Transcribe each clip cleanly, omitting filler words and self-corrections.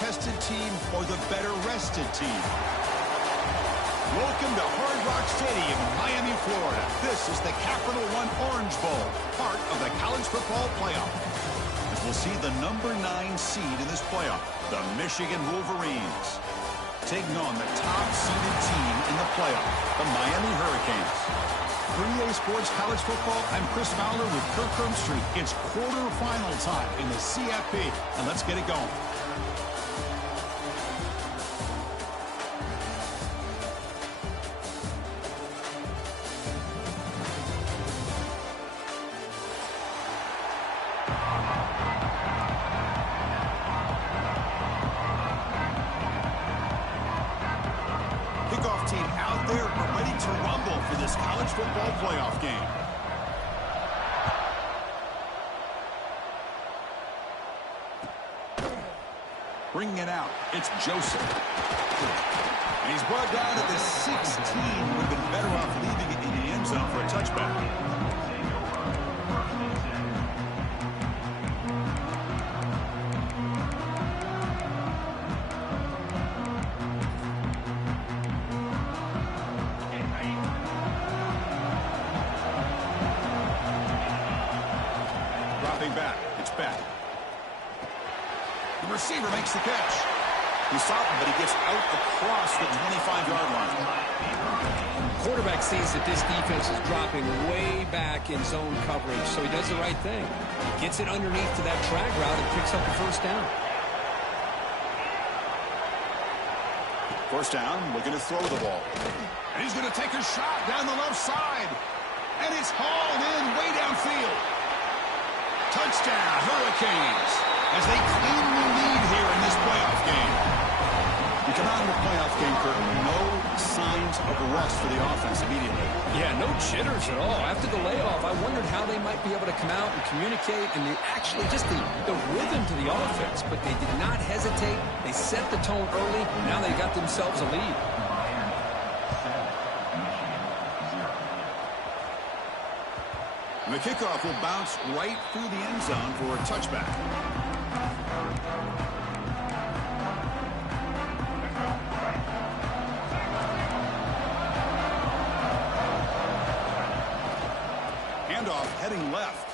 tested team or the better rested team? Welcome to Hard Rock Stadium in Miami, Florida. This is the Capital One Orange Bowl, part of the college football playoff. As we'll see the number 9 seed in this playoff, the Michigan Wolverines, taking on the top-seeded team in the playoff, the Miami Hurricanes. For EA Sports College Football, I'm Chris Fowler with Kirk Herbstreit. It's quarterfinal time in the CFP, and let's get it going. Kickoff team out there are ready to rumble for this college football playoff game. Bringing it out, it's Joseph. And he's brought down at the 16. Would have been better off leaving it in the end zone for a touchback. Back. It's back. The receiver makes the catch. He's stopping, but he gets out across the 25-yard line. Quarterback sees that this defense is dropping way back in zone coverage, so he does the right thing. Gets it underneath to that drag route and picks up the first down. First down, looking to throw the ball. And he's going to take a shot down the left side. And it's hauled in way downfield. Touchdown, Hurricanes, as they claim the lead here in this playoff game. You come out in the playoff game, Kirk, no signs of rust for the offense immediately. Yeah, no jitters at all. After the layoff, I wondered how they might be able to come out and communicate and actually just the rhythm to the offense. But they did not hesitate. They set the tone early. Now they got themselves a lead. The kickoff will bounce right through the end zone for a touchback. Handoff heading left.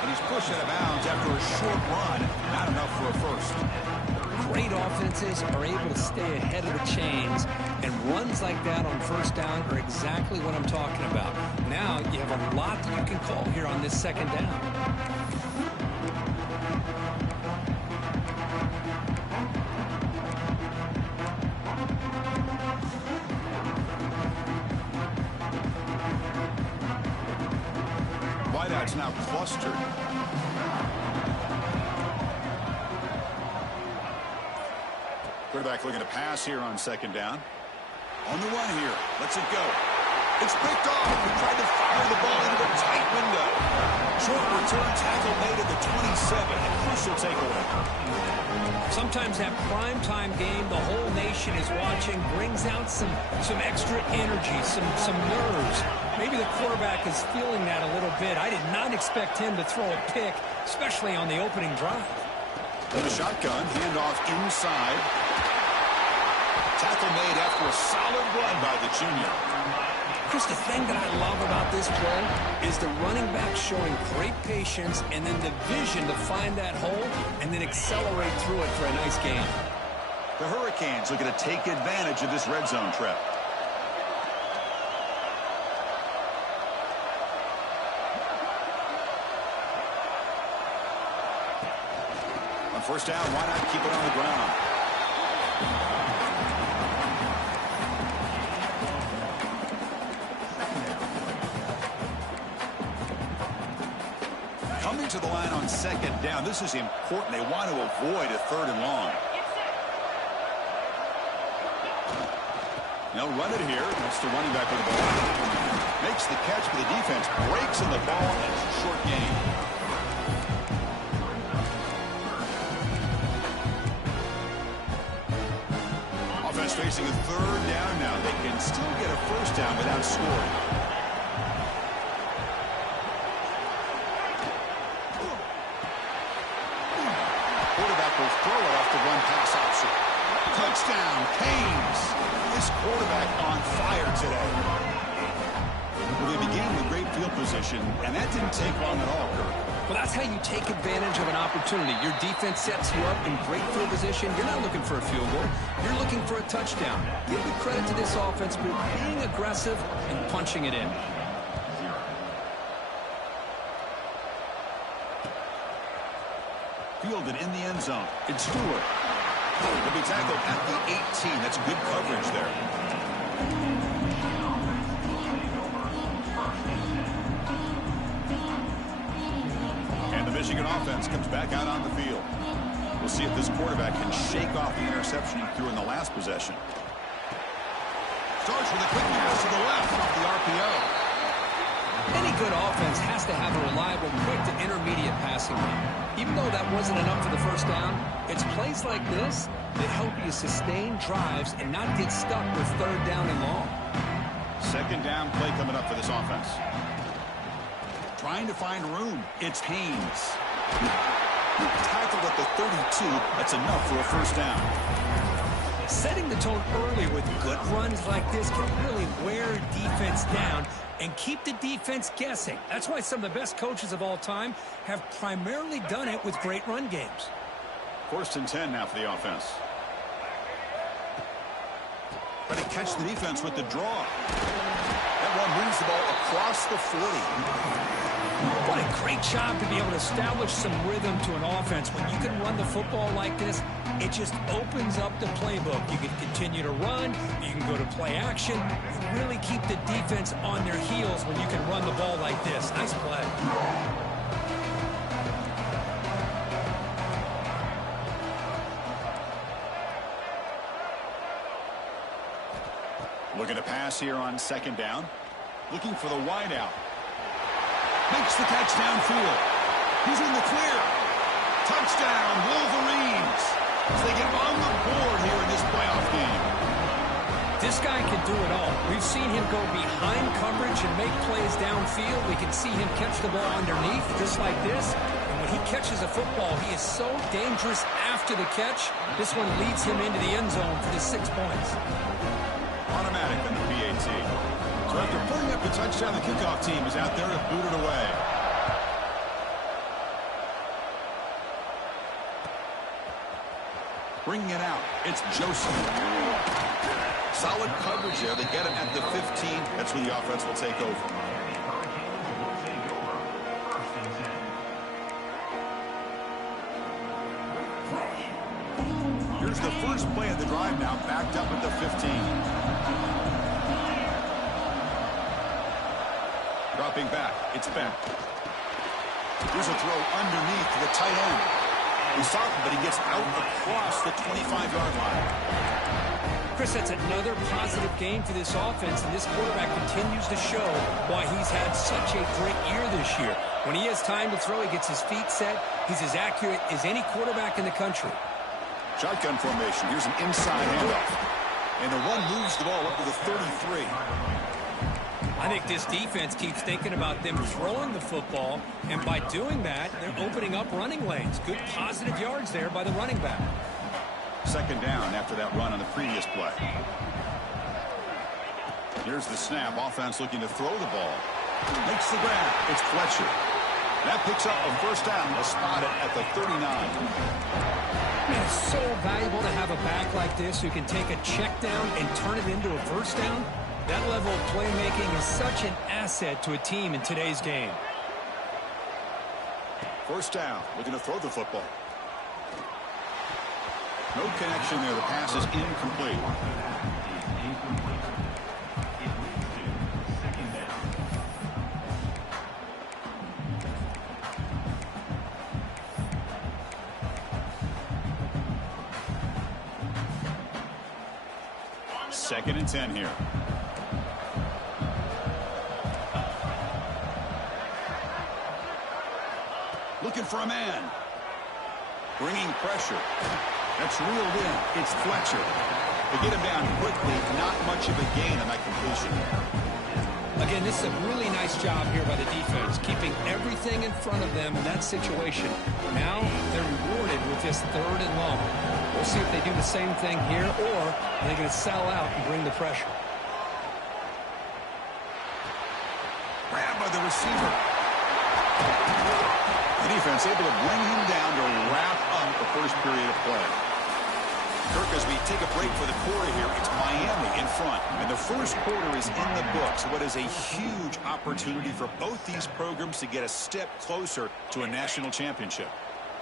And he's pushed out of bounds after a short run. Not enough for a first. Great offenses are able to stay ahead of the chains, and runs like that on first down are exactly what I'm talking about. Now you have a lot that you can call here on this second down. Wideout's now clustered. Quarterback looking to pass here on second down. On the run here. Lets it go. It's picked off. He tried to fire the ball into a tight window. Short return tackle made at the 27. A crucial takeaway. Sometimes that primetime game, the whole nation is watching, brings out some extra energy, some nerves. Maybe the quarterback is feeling that a little bit. I did not expect him to throw a pick, especially on the opening drive. In the shotgun, handoff inside. Tackle made after a solid run by the junior. Chris, the thing that I love about this play is the running back showing great patience and then the vision to find that hole and then accelerate through it for a nice gain. The Hurricanes looking to take advantage of this red zone trap. On first down, why not keep it on the ground? Coming to the line on second down. This is important. They want to avoid a third and long. They'll run it here. That's the running back with the ball. Makes the catch, but the defense breaks in the ball, and it's a short gain. Offense facing a third down now. They can still get a first down without scoring. pass option. Touchdown, Canes. This quarterback on fire today. Well, they began with great field position, and that didn't take long at all, Kirk. Well, that's how you take advantage of an opportunity. Your defense sets you up in great field position. You're not looking for a field goal. You're looking for a touchdown. Give the credit to this offense for being aggressive and punching it in. Fielded in the end zone. It's Stewart. He'll be tackled at the 18. That's good coverage there. And the Michigan offense comes back out on the field. We'll see if this quarterback can shake off the interception he threw in the last possession. Starts with a quick pass to the left off the RPO. Any good offense has to have a reliable, quick to intermediate passing game. Even though that wasn't enough for the first down, it's plays like this that help you sustain drives and not get stuck with third down and long. Second down play coming up for this offense. Trying to find room. It's Haynes. Tackled at the 32. That's enough for a first down. Setting the tone early with good runs like this can really wear defense down and keep the defense guessing. That's why some of the best coaches of all time have primarily done it with great run games. First and 10 now for the offense. Trying to catch the defense with the draw. That one moves the ball across the 40. What a great job to be able to establish some rhythm to an offense. When you can run the football like this, it just opens up the playbook. You can continue to run. You can go to play action. You really keep the defense on their heels when you can run the ball like this. Nice play. Looking to pass here on second down. Looking for the wideout. Makes the catch downfield. He's in the clear. Touchdown, Wolverines. As they get on the board here in this playoff game. This guy can do it all. We've seen him go behind coverage and make plays downfield. We can see him catch the ball underneath just like this. And when he catches a football, he is so dangerous after the catch. This one leads him into the end zone for the 6 points. Automatic on the PAT. So after putting up a touchdown, the kickoff team is out there to boot it away. Bringing it out, it's Joseph. Solid coverage there. They get him at the 15. That's where the offense will take over. Here's the first play of the drive now, backed up at the 15. Dropping back, it's Bent. Here's a throw underneath to the tight end. He's stopped, but he gets out across the 25-yard line. Chris, that's another positive game for this offense, and this quarterback continues to show why he's had such a great year this year. When he has time to throw, he gets his feet set. He's as accurate as any quarterback in the country. Shotgun formation. Here's an inside handoff. And the run moves the ball up to the 33. I think this defense keeps thinking about them throwing the football, and by doing that, they're opening up running lanes. Good positive yards there by the running back. Second down after that run on the previous play. Here's the snap. Offense looking to throw the ball. Makes the grab. It's Fletcher. That picks up a first down. They'll spot it at the 39. Man, it's so valuable to have a back like this who can take a check down and turn it into a first down. That level of playmaking is such an asset to a team in today's game. First down, looking to throw the football. No connection there. The pass is incomplete. Second and 10 here. Looking for a man. Bringing pressure. That's reeled in. It's Fletcher. They get him down quickly. Not much of a gain on that completion. Again, this is a really nice job here by the defense, keeping everything in front of them in that situation. Now they're rewarded with this 3rd and long. We'll see if they do the same thing here, or are they going to sell out and bring the pressure. Grabbed by the receiver. The defense able to bring him down to wrap up the first period of play. Kirk, as we take a break for the quarter here, it's Miami in front. And the first quarter is in the books. What is a huge opportunity for both these programs to get a step closer to a national championship.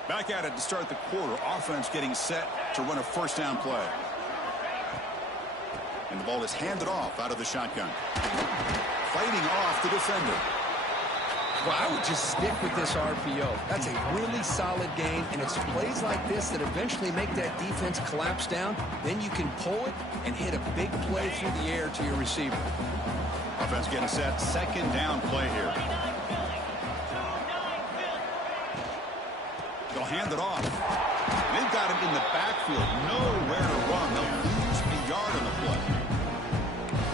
Back at it to start the quarter. Offense getting set to run a first down play. And the ball is handed off out of the shotgun. Fighting off the defender. Well, I would just stick with this RPO. That's a really solid game, and it's plays like this that eventually make that defense collapse down. Then you can pull it and hit a big play through the air to your receiver. Offense getting set. Second down play here. They'll hand it off. They've got him in the backfield. Nowhere to run. They'll lose a yard on the play.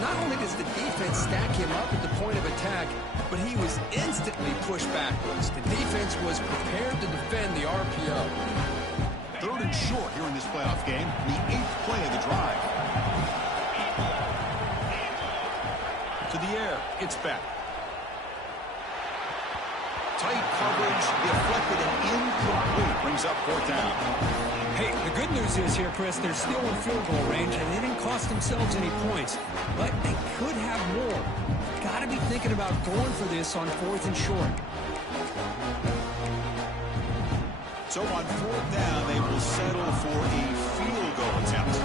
Not only does the defense stack him up at the point of attack, but he was instantly pushed backwards. The defense was prepared to defend the RPO. 3rd and short here in this playoff game. The 8th play of the drive. To the air. It's back. Tight coverage. Deflected and incomplete. Brings up 4th down. Hey, the good news is here, Chris, they're still in field goal range, and they didn't cost themselves any points. But they could have more. Got to be thinking about going for this on 4th and short. So on 4th down, they will settle for a field goal attempt.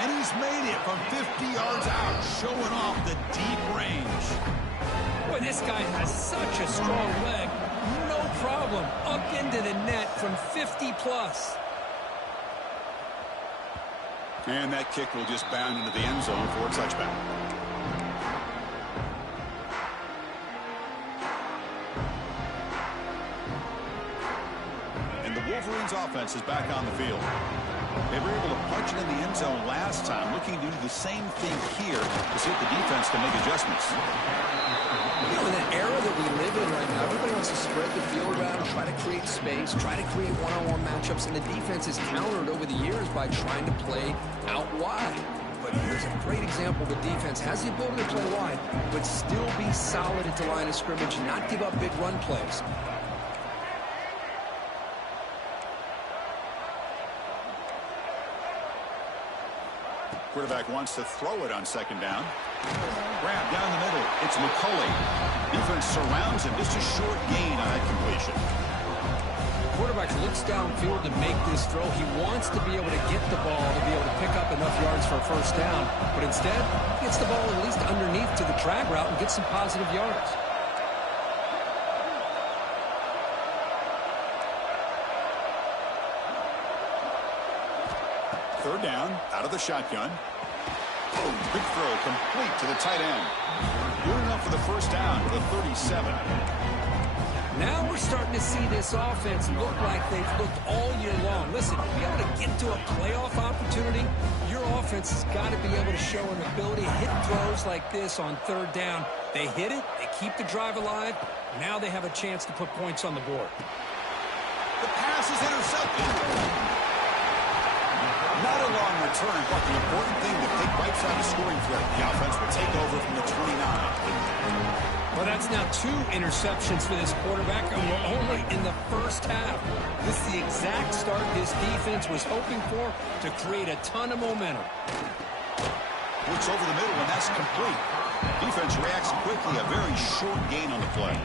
And he's made it from 50 yards out, showing off the deep range. Boy, this guy has such a strong leg. No problem. Up into the net from 50 plus. And that kick will just bound into the end zone for a touchback. And the Wolverines offense is back on the field. They were able to punch it in the end zone last time, looking to do the same thing here to see if the defense can make adjustments. You know, in that era that we live in right now, everybody wants to spread the field around, try to create space, try to create one-on-one matchups, and the defense is countered over the years by trying to play out wide. But here's a great example. The defense has the ability to play wide, but still be solid at the line of scrimmage, not give up big run plays. Quarterback wants to throw it on 2nd down. Grab down the middle. It's McCulley. Defense surrounds him. Just a short gain on that completion. Quarterback looks downfield to make this throw. He wants to be able to get the ball to be able to pick up enough yards for a first down. But instead, he gets the ball at least underneath to the drag route and gets some positive yards. Third down, out of the shotgun. Oh, big throw, complete to the tight end. Good enough for the first down to the 37. Now we're starting to see this offense look like they've looked all year long. Listen, to be able to get to a playoff opportunity, your offense has got to be able to show an ability to hit throws like this on 3rd down. They hit it, they keep the drive alive. Now they have a chance to put points on the board. The pass is intercepted. Not a long return, but the important thing to take right side of the scoring threat. The offense will take over from the 29. Well, that's now 2 interceptions for this quarterback, and we're only in the first half. This is the exact start this defense was hoping for to create a ton of momentum. Looks over the middle, and that's complete. Defense reacts quickly, a very short gain on the play.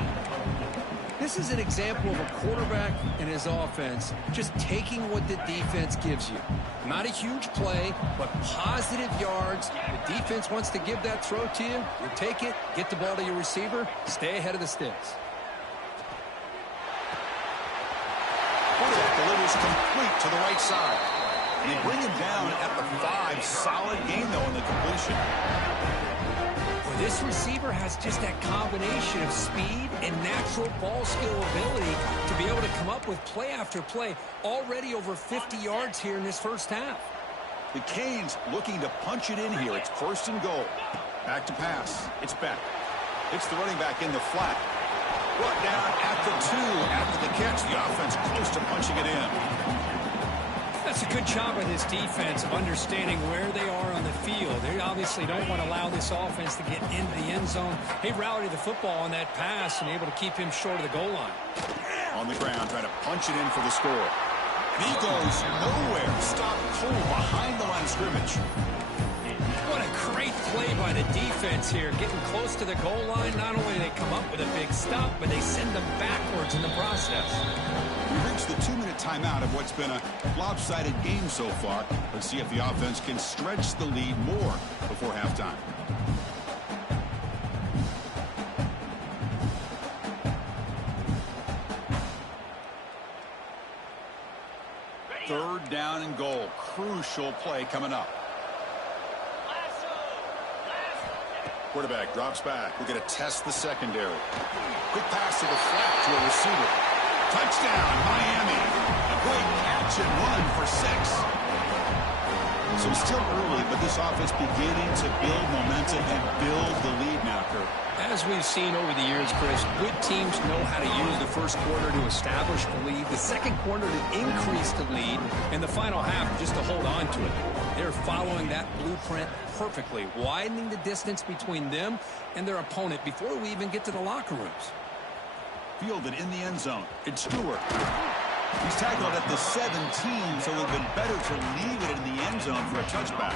This is an example of a quarterback and his offense just taking what the defense gives you. Not a huge play, but positive yards. The defense wants to give that throw to you. You take it, get the ball to your receiver, stay ahead of the sticks. Quarterback delivers complete to the right side. And they bring him down at the 5. Solid gain, though, in the completion. This receiver has just that combination of speed and natural ball skill ability to be able to come up with play after play, already over 50 yards here in this first half. The Canes looking to punch it in here. It's 1st and goal. Back to pass. It's Beck. It's the running back in the flat. Brought down at the 2 after the catch. The offense close to punching it in. That's a good job by this defense of understanding where they are on the field. They obviously don't want to allow this offense to get into the end zone. They rallied the football on that pass and able to keep him short of the goal line. On the ground, trying to punch it in for the score. And he goes nowhere. Stop cold behind the line of scrimmage. What a great play by the defense here. Getting close to the goal line, not only do they come up with a big stop, but they send them backwards in the process. We reached the 2-minute timeout of what's been a lopsided game so far. Let's see if the offense can stretch the lead more before halftime. Third down and goal. Crucial play coming up. Quarterback drops back. We're going to test the secondary. Quick pass to the flat to a receiver. Touchdown, Miami. A great catch and run for 6. So it's still early, but this offense beginning to build momentum and build the lead now, Kurt. As we've seen over the years, Chris, good teams know how to use the first quarter to establish the lead, the second quarter to increase the lead, and the final half just to hold on to it. They're following that blueprint perfectly, widening the distance between them and their opponent before we even get to the locker rooms. Fielded in the end zone. It's Stewart. He's tackled at the 17, so it would have been better to leave it in the end zone for a touchback.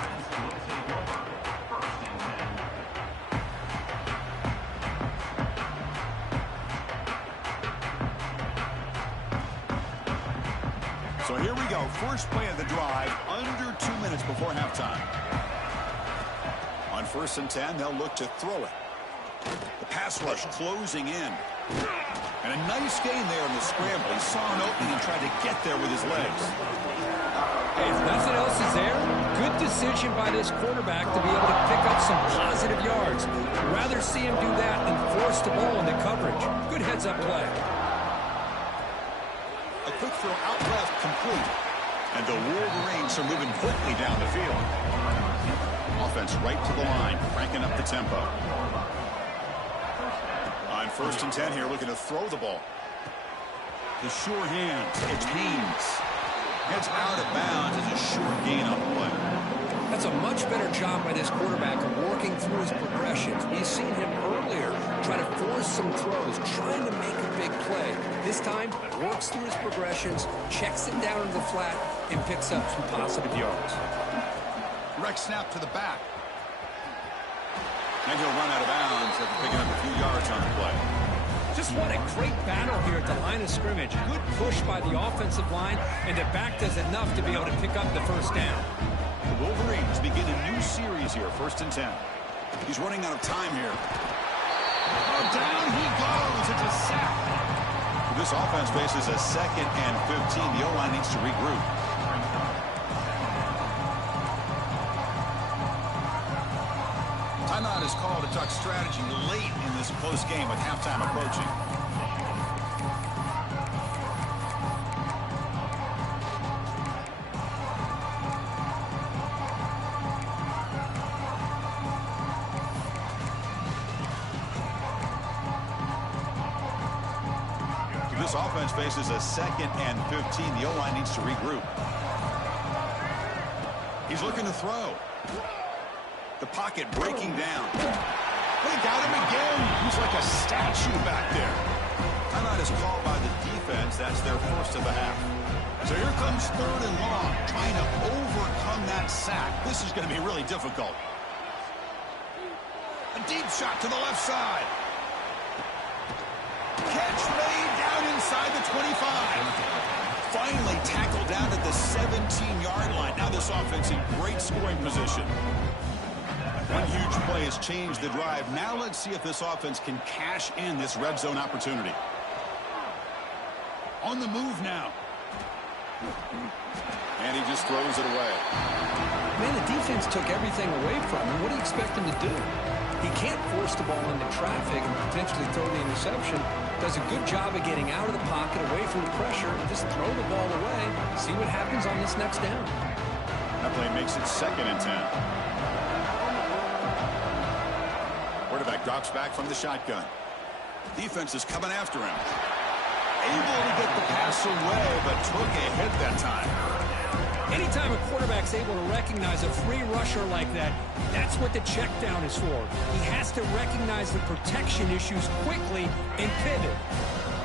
So here we go. First play of the drive, under 2 minutes before halftime. On 1st and 10, they'll look to throw it. The pass rush closing in. And a nice gain there in the scramble. He saw an opening and tried to get there with his legs. Hey, if nothing else is there, good decision by this quarterback to be able to pick up some positive yards. Rather see him do that than force the ball into coverage. Good heads-up play. A quick throw out left, complete. And the Wolverines are moving quickly down the field. Offense right to the line, cranking up the tempo. On 1st and 10 here, looking to throw the ball. The sure hands. It's Haynes. It's out of bounds. It's a short gain on the play. That's a much better job by this quarterback of working through his progressions. We've seen him earlier try to force some throws, trying to make a big play. This time, works through his progressions, checks it down to the flat, and picks up some positive yards. Direct snap to the back. And he'll run out of bounds after picking up a few yards on the play. Just what a great battle here at the line of scrimmage. Good push by the offensive line, and the back does enough to be able to pick up the first down. The Wolverines begin a new series here, 1st and 10. He's running out of time here. Oh, down he goes. It's a sack. This offense faces a 2nd and 15. The O-line needs to regroup. Timeout is called to talk strategy late in this close game with halftime approaching. This offense faces a 2nd and 15. The O-line needs to regroup. He's looking to throw. The pocket breaking down. They got him again. He's like a statue back there. Timeout is called by the defense. That's their first of the half. So here comes 3rd and long, trying to overcome that sack. This is going to be really difficult. A deep shot to the left side. Catch made down inside the 25. Finally tackled down at the 17-yard line. Now this offense in great scoring position. One huge play has changed the drive. Now let's see if this offense can cash in this red zone opportunity. On the move now. And he just throws it away. Man, the defense took everything away from him. What do you expect him to do? He can't force the ball into traffic and potentially throw the interception. Does a good job of getting out of the pocket, away from the pressure, and just throw the ball away. See what happens on this next down. That play makes it 2nd and 10. Quarterback drops back from the shotgun. Defense is coming after him. Able to get the pass away, but took a hit that time. Anytime a quarterback's able to recognize a free rusher like that, that's what the check down is for. He has to recognize the protection issues quickly and pivot.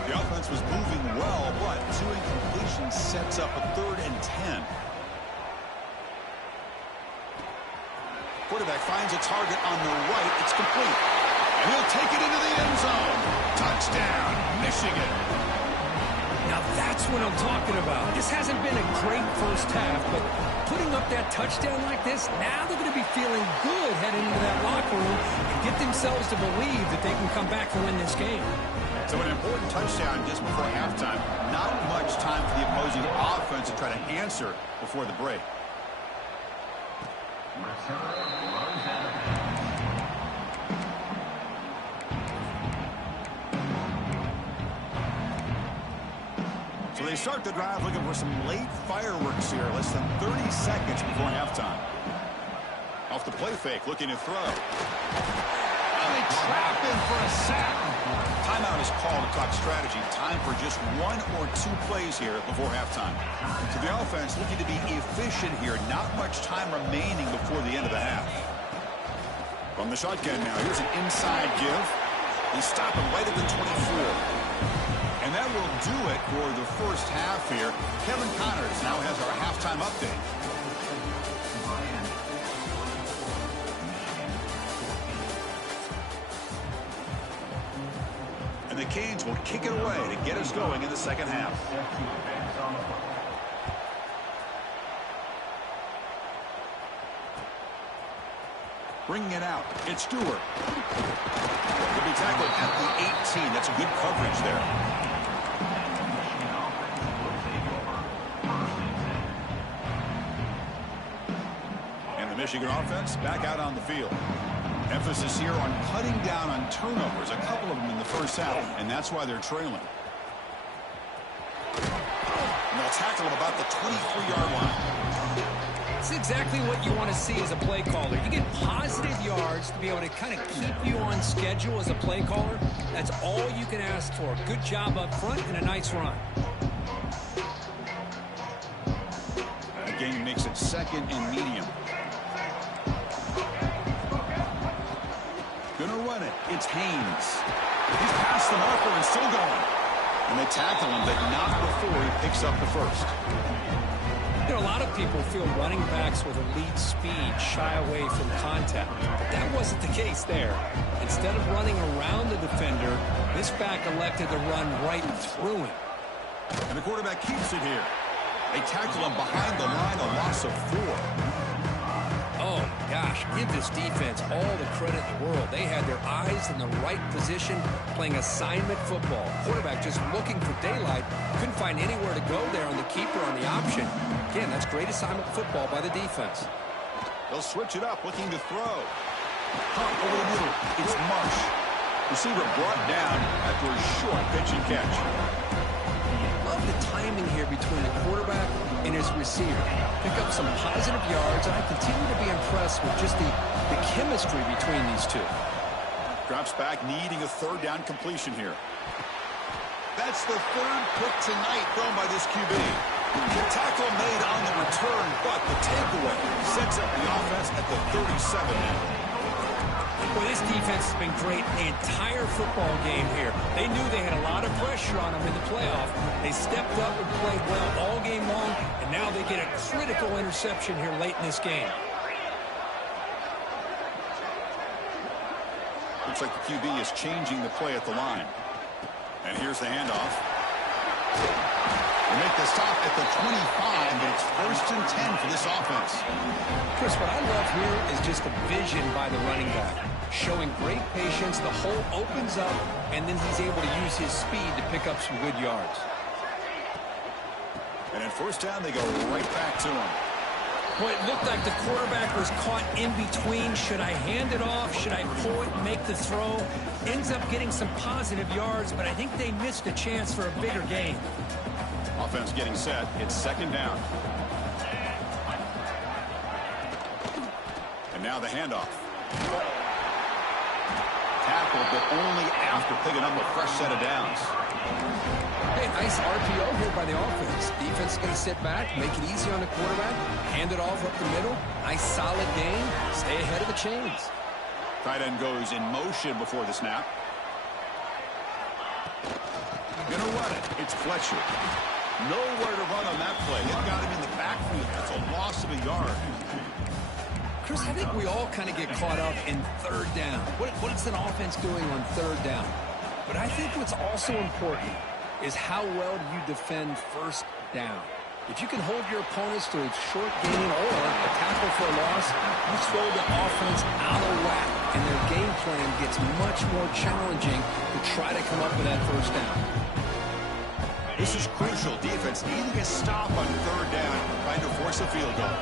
The offense was moving well, but 2 incompletions sets up a 3rd and 10. Quarterback finds a target on the right. It's complete. And he'll take it into the end zone. Touchdown, Michigan. Now that's what I'm talking about. This hasn't been a great first half, but putting up that touchdown like this, now they're going to be feeling good heading into that locker room and get themselves to believe that they can come back and win this game. So an important touchdown just before halftime. Not much time for the opposing offense to try to answer before the break. So they start the drive looking for some late fireworks here. Less than 30 seconds before halftime. Off the play fake, looking to throw. And they trap him for a sack. Timeout is called to talk strategy. Time for just 1 or 2 plays here before halftime. So the offense looking to be efficient here. Not much time remaining before the end of the half. From the shotgun now, here's an inside give. They stop him right at the 24. And that will do it for the first half here. Kevin Connors now has our halftime update. And the Canes will kick it away to get us going in the second half. Bringing it out, it's Stewart. He'll be tackled at the 18. That's a good coverage there. Michigan offense back out on the field. Emphasis here on cutting down on turnovers, a couple of them in the first half, and that's why they're trailing. And they'll tackle him about the 23-yard line. That's exactly what you want to see as a play caller. You get positive yards to be able to kind of keep you on schedule as a play caller. That's all you can ask for. Good job up front and a nice run. That game makes it 2nd and medium. Gonna run it. It's Haynes. He's past the marker and still going. And they tackle him, but not before he picks up the first. You know, a lot of people feel running backs with elite speed shy away from contact. But that wasn't the case there. Instead of running around the defender, this back elected to run right through him. And the quarterback keeps it here. They tackle him behind the line, a loss of 4. Oh, gosh, give this defense all the credit in the world. They had their eyes in the right position, playing assignment football. Quarterback just looking for daylight. Couldn't find anywhere to go there on the keeper on the option. Again, that's great assignment football by the defense. They'll switch it up, looking to throw. Pump over the middle. It's Marsh. Receiver brought down after a short pitch and catch. Love the timing here between the quarterback and his receiver. Pick up some positive yards, and I continue to be impressed with just the chemistry between these two. Drops back, needing a 3rd down completion here. That's the 3rd pick tonight thrown by this QB. The tackle made on the return, but the takeaway sets up the offense at the 37 now. Well, this defense has been great the entire football game here. They knew they had a lot of pressure on them in the playoff. They stepped up and played well all game long, and now they get a critical interception here late in this game. Looks like the QB is changing the play at the line. And here's the handoff. They make the stop at the 25, but it's 1st and 10 for this offense. Chris, what I love here is just the vision by the running back. Showing great patience, the hole opens up, and then he's able to use his speed to pick up some good yards. And at 1st down, they go right back to him. Boy, it looked like the quarterback was caught in between. Should I hand it off? Should I pull it and make the throw? Ends up getting some positive yards, but I think they missed a chance for a bigger gain. Offense getting set. It's second down. And now the handoff. Tackled, but only after picking up a fresh set of downs. Hey, nice RPO here by the offense. Defense is going to sit back, make it easy on the quarterback, hand it off up the middle. Nice solid gain. Stay ahead of the chains. Tight end goes in motion before the snap. Gonna run it. It's Fletcher. Nowhere to run on that play. It got him in the backfield. That's a loss of a yard. Chris, I think we all kind of get caught up in third down. What's an offense doing on third down? But I think what's also important is how well do you defend first down. If you can hold your opponents to a short gain or a tackle for a loss, you throw the offense out of whack, and their game plan gets much more challenging to try to come up with that first down. This is crucial. Defense needing a stop on third down, trying to force a field goal.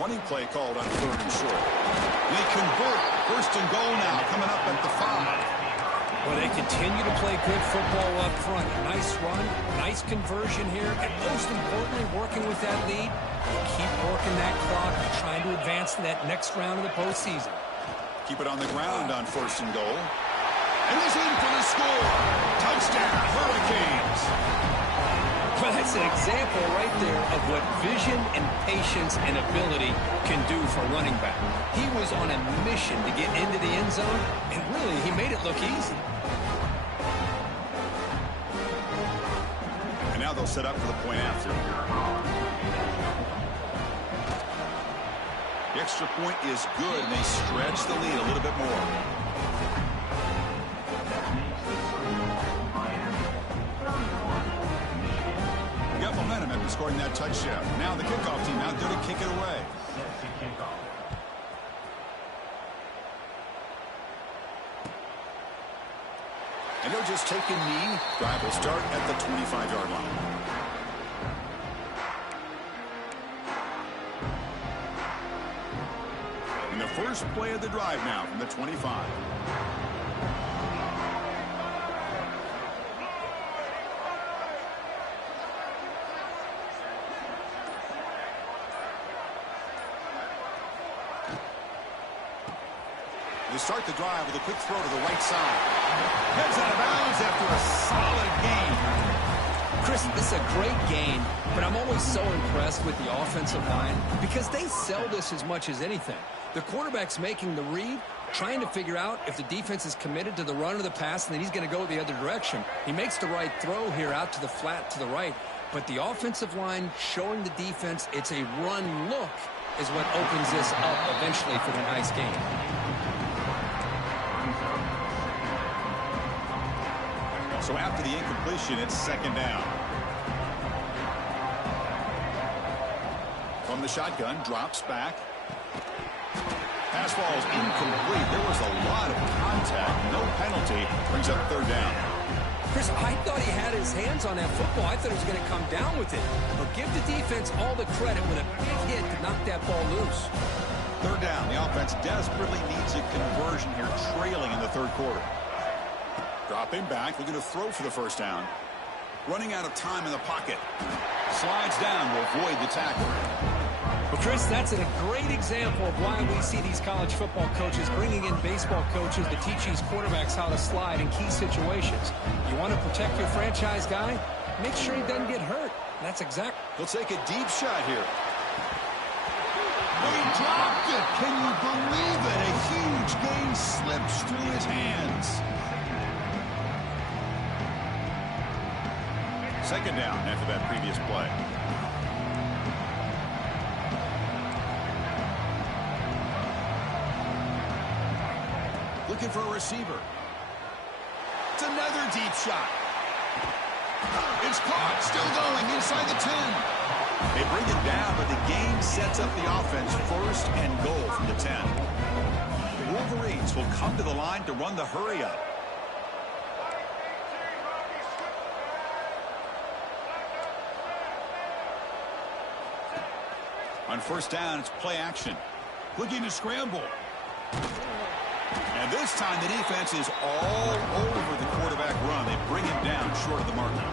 Running play called on third and short. They convert. First and goal now, coming up at the 5. Well, they continue to play good football up front. Nice run, nice conversion here, and most importantly, working with that lead. Keep working that clock, trying to advance to that next round of the postseason. Keep it on the ground on first and goal. And he's in for the score. Touchdown, Hurricanes. Well, that's an example right there of what vision and patience and ability can do for running back. He was on a mission to get into the end zone, and really, he made it look easy. And now they'll set up for the point after. The extra point is good, and they stretch the lead a little bit more. Momentum after scoring that touchdown. Now the kickoff team out there to kick it away. And they'll just take a knee. Drive will start at the 25-yard line. And the first play of the drive now from the 25. They start the drive with a quick throw to the right side. Heads out of bounds after a solid gain. Chris, this is a great game, but I'm always so impressed with the offensive line because they sell this as much as anything. The quarterback's making the read, trying to figure out if the defense is committed to the run or the pass, and then he's going to go the other direction. He makes the right throw here out to the flat to the right, but the offensive line showing the defense it's a run look is what opens this up eventually for the nice game. So after the incompletion, it's second down. From the shotgun, drops back. Pass ball is incomplete. There was a lot of contact. No penalty. Brings up third down. Chris, I thought he had his hands on that football. I thought he was going to come down with it. But give the defense all the credit with a big hit to knock that ball loose. Third down. The offense desperately needs a conversion here, trailing in the third quarter. Dropping back, looking to throw for the first down. Running out of time in the pocket. Slides down to avoid the tackle. Well, Chris, that's a great example of why we see these college football coaches bringing in baseball coaches to teach these quarterbacks how to slide in key situations. You want to protect your franchise guy? Make sure he doesn't get hurt. That's exact. He'll take a deep shot here. He dropped it. Can you believe it? A huge gain slips through his hands. Second down after that previous play. Looking for a receiver. It's another deep shot. It's caught. Still going inside the 10. They bring it down, but the game sets up the offense first and goal from the 10. The Wolverines will come to the line to run the hurry up. On first down, it's play action. Looking to scramble. And this time the defense is all over the quarterback run. They bring him down short of the marker.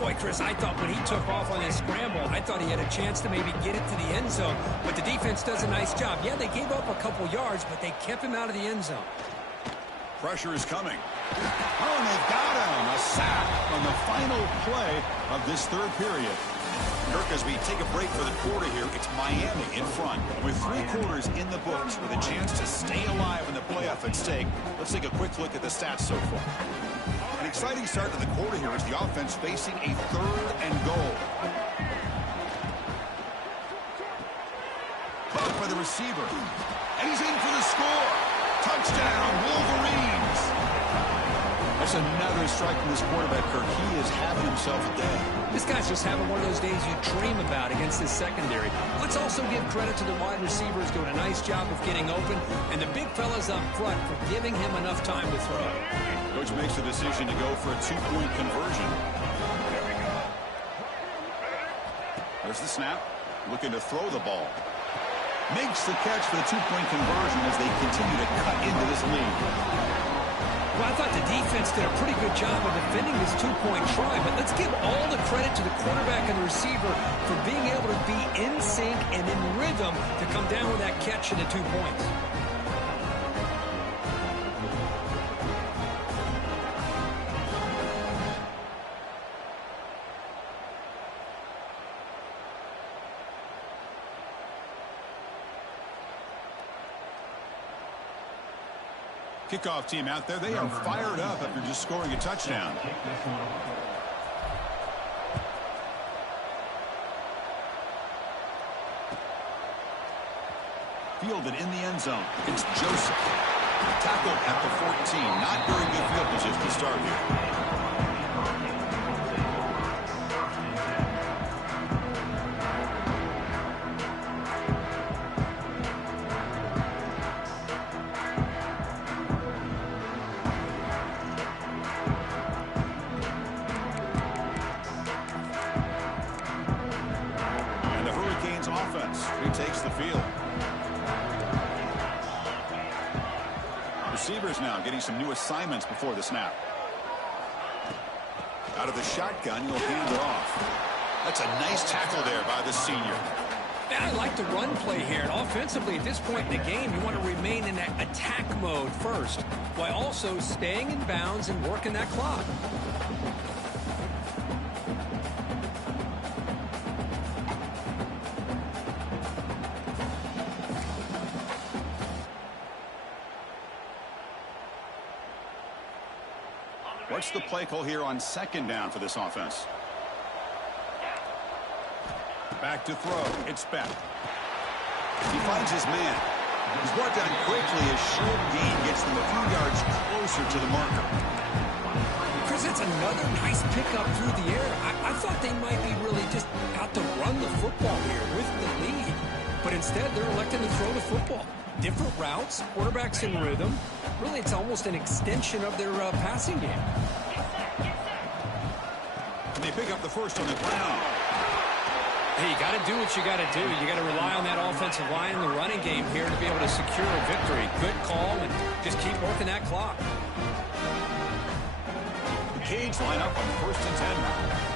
Boy, Chris, I thought when he took off on this scramble, I thought he had a chance to maybe get it to the end zone. But the defense does a nice job. Yeah, they gave up a couple yards, but they kept him out of the end zone. Pressure is coming. Oh, and they've got him. A sack on the final play of this third period. Kirk, as we take a break for the quarter here, it's Miami in front. With 3 quarters in the books with a chance to stay alive in the playoff at stake, let's take a quick look at the stats so far. An exciting start to the quarter here as the offense facing a 3rd and goal. Caught by the receiver. And he's in for the score. Touchdown, Wolverines. That's another strike from this quarterback, Kirk. He is having himself a day. This guy's just having one of those days you dream about against this secondary. Let's also give credit to the wide receivers doing a nice job of getting open, and the big fellas up front for giving him enough time to throw. Coach makes the decision to go for a 2-point conversion. There's the snap. Looking to throw the ball. Makes the catch for the 2-point conversion as they continue to cut into this lead. Well, I thought the defense did a pretty good job of defending this 2-point try, but let's give all the credit to the quarterback and the receiver for being able to be in sync and in rhythm to come down with that catch and the 2 points. Kickoff team out there. They are fired up after just scoring a touchdown. Fielded in the end zone. It's Joseph. Tackled at the 14. Not very good field position to start here. Takes the field. Receivers now getting some new assignments before the snap. Out of the shotgun, he'll hand it off. That's a nice tackle there by the senior. And I like the run play here. And offensively, at this point in the game, you want to remain in that attack mode first, while also staying in bounds and working that clock. What's the play call here on 2nd down for this offense? Back to throw. It's Beck. He finds his man. He's brought down quickly as short gain gets them a few yards closer to the marker. Chris, it's another nice pickup through the air. I thought they might be really just out to run the football here with the lead. But instead, they're electing to throw the football. Different routes, quarterbacks in rhythm. Really, it's almost an extension of their passing game. And they pick up the first on the ground. Hey, you got to do what you got to do. You got to rely on that offensive line and the running game here to be able to secure a victory. Good call, and just keep working that clock. The Canes line up on 1st and 10 now.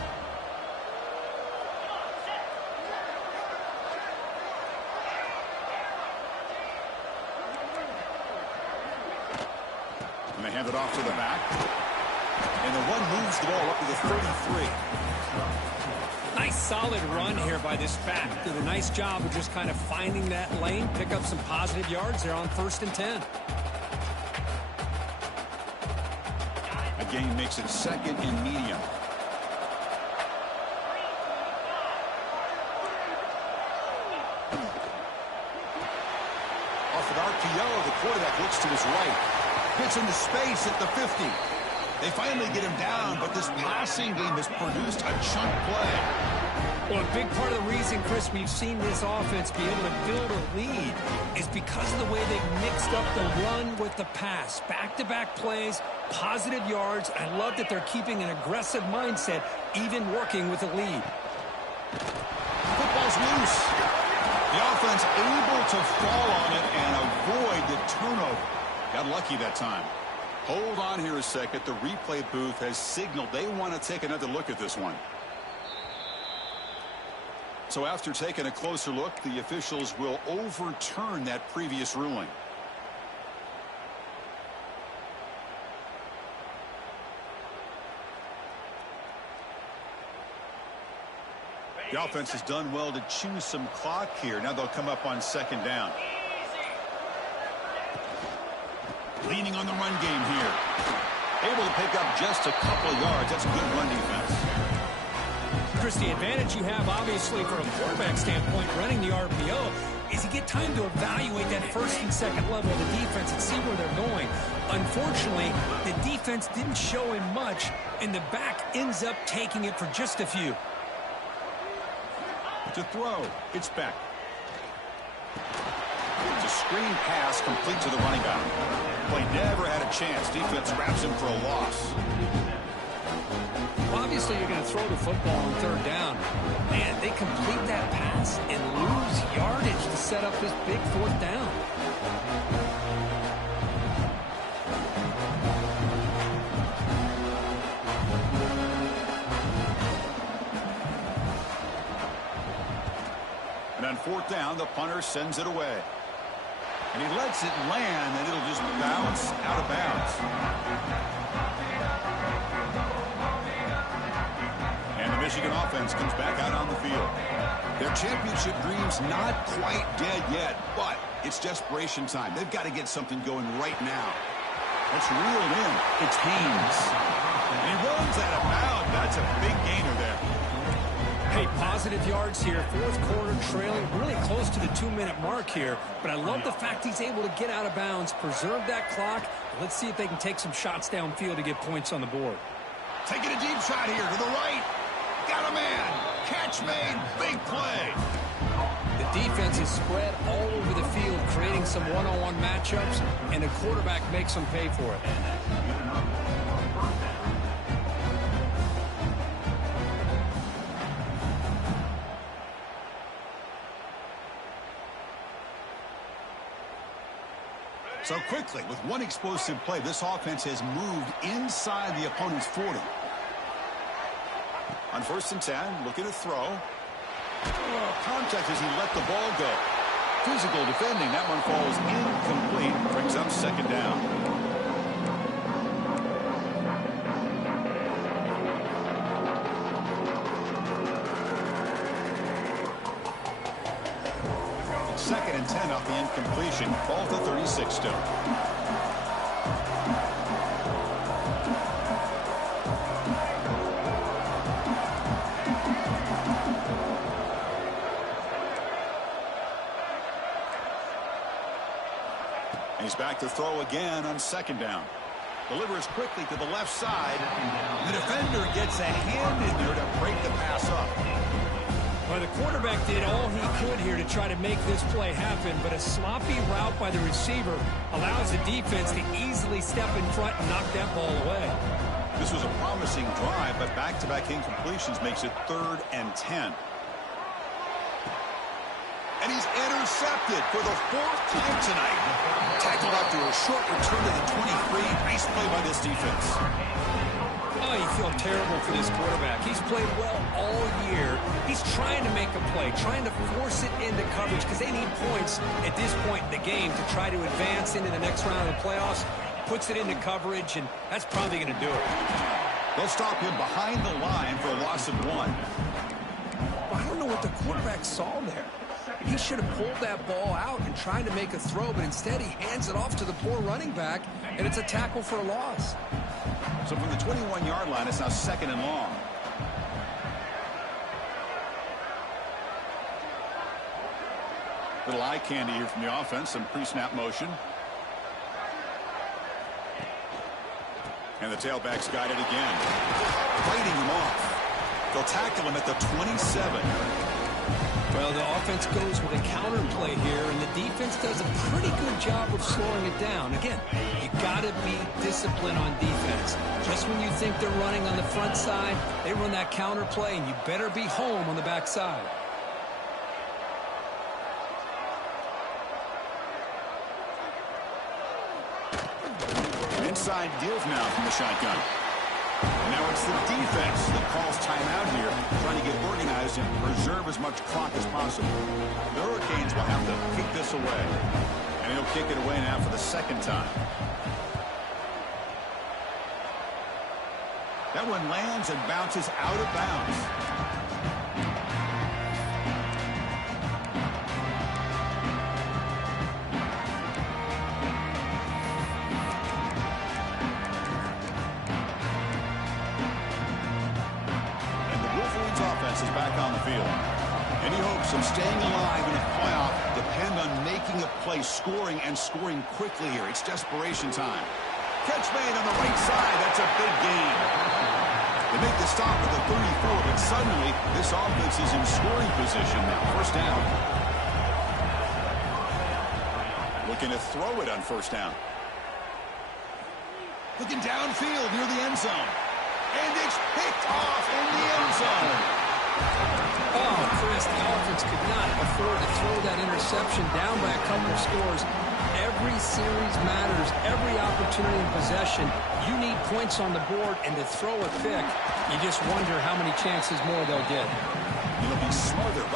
And they hand it off to the back. And the one moves the ball up to the 33. Nice solid run here by this back. Did a nice job of just kind of finding that lane, pick up some positive yards there on 1st and 10. A gain makes it 2nd and medium. Off an RPO, the quarterback looks to his right. Gets into space at the 50. They finally get him down, but this passing game has produced a chunk play. Well, a big part of the reason, Chris, we've seen this offense be able to build a lead is because of the way they've mixed up the run with the pass. Back-to-back plays, positive yards. I love that they're keeping an aggressive mindset, even working with a lead. Football's loose. The offense able to fall on it and avoid the turnover. Got lucky that time. Hold on here a second. The replay booth has signaled they want to take another look at this one. So after taking a closer look, the officials will overturn that previous ruling. The offense has done well to choose some clock here. Now they'll come up on second down. Leaning on the run game here. Able to pick up just a couple of yards. That's good run defense. Chris, the advantage you have, obviously, from a quarterback standpoint, running the RPO, is you get time to evaluate that first and second level of the defense and see where they're going. Unfortunately, the defense didn't show him much, and the back ends up taking it for just a few. To throw, it's back. It's a screen pass complete to the running back. Play never had a chance. Defense wraps him for a loss. Well, obviously, you're going to throw the football on third down. Man, they complete that pass and lose yardage to set up this big fourth down. And on fourth down, the punter sends it away. And he lets it land, and it'll just bounce out of bounds. And the Michigan offense comes back out on the field. Their championship dream's not quite dead yet, but it's desperation time. They've got to get something going right now. That's reeled in. It's Haynes. And he runs out of bounds. That's a big gainer there. Hey, positive yards here. Fourth quarter trailing really close to the 2-minute mark here. But I love the fact he's able to get out of bounds, preserve that clock. Let's see if they can take some shots downfield to get points on the board. Taking a deep shot here to the right. Got a man. Catch made. Big play. The defense is spread all over the field, creating some one-on-one matchups, and the quarterback makes them pay for it. So quickly, with one explosive play, this offense has moved inside the opponent's 40. On 1st and 10, looking to throw. Oh, contact as he let the ball go. Physical defending. That one falls incomplete. Brings up second down. Second and 10 off the incompletion. Ball to 36 still. He's back to throw again on second down. Delivers quickly to the left side. The defender gets a hand in there to break the pass up. Well, the quarterback did all he could here to try to make this play happen, but a sloppy route by the receiver allows the defense to easily step in front and knock that ball away. This was a promising drive, but back-to-back incompletions makes it 3rd and 10. And he's intercepted for the 4th time tonight. Tackled after a short return to the 23. Nice play by this defense. Oh, you feel terrible for this quarterback. He's played well all year. He's trying to make a play, trying to force it into coverage because they need points at this point in the game to try to advance into the next round of the playoffs. Puts it into coverage, and that's probably going to do it. They'll stop him behind the line for a loss of 1. Well, I don't know what the quarterback saw there. He should have pulled that ball out and tried to make a throw, but instead he hands it off to the poor running back, and it's a tackle for a loss. So from the 21-yard line, it's now 2nd and long. Little eye candy here from the offense, some pre-snap motion. And the tailback's got it again. Fighting him off. They'll tackle him at the 27. Well, the offense goes with a counter play here, and the defense does a pretty good job of slowing it down. Again, you got to be disciplined on defense. Just when you think they're running on the front side, they run that counter play, and you better be home on the back side. inside give now from the shotgun. Now it's the defense that calls timeout here, trying to get organized and preserve as much clock as possible. The Hurricanes will have to kick this away. And he'll kick it away now for the second time. That one lands and bounces out of bounds. Is back on the field. Any hopes of staying alive in a playoff depend on making a play, scoring, and scoring quickly here. It's desperation time. Catch made on the right side. That's a big gain. They make the stop at the 34, but suddenly this offense is in scoring position now. First down. Looking to throw it on first down. Looking downfield near the end zone. And it's picked off in the end zone. Oh, Chris, the offense could not afford to throw that interception down by a couple of scores. Every series matters. Every opportunity in possession. You need points on the board, and to throw a pick, you just wonder how many chances more they'll get. You'll be smarter.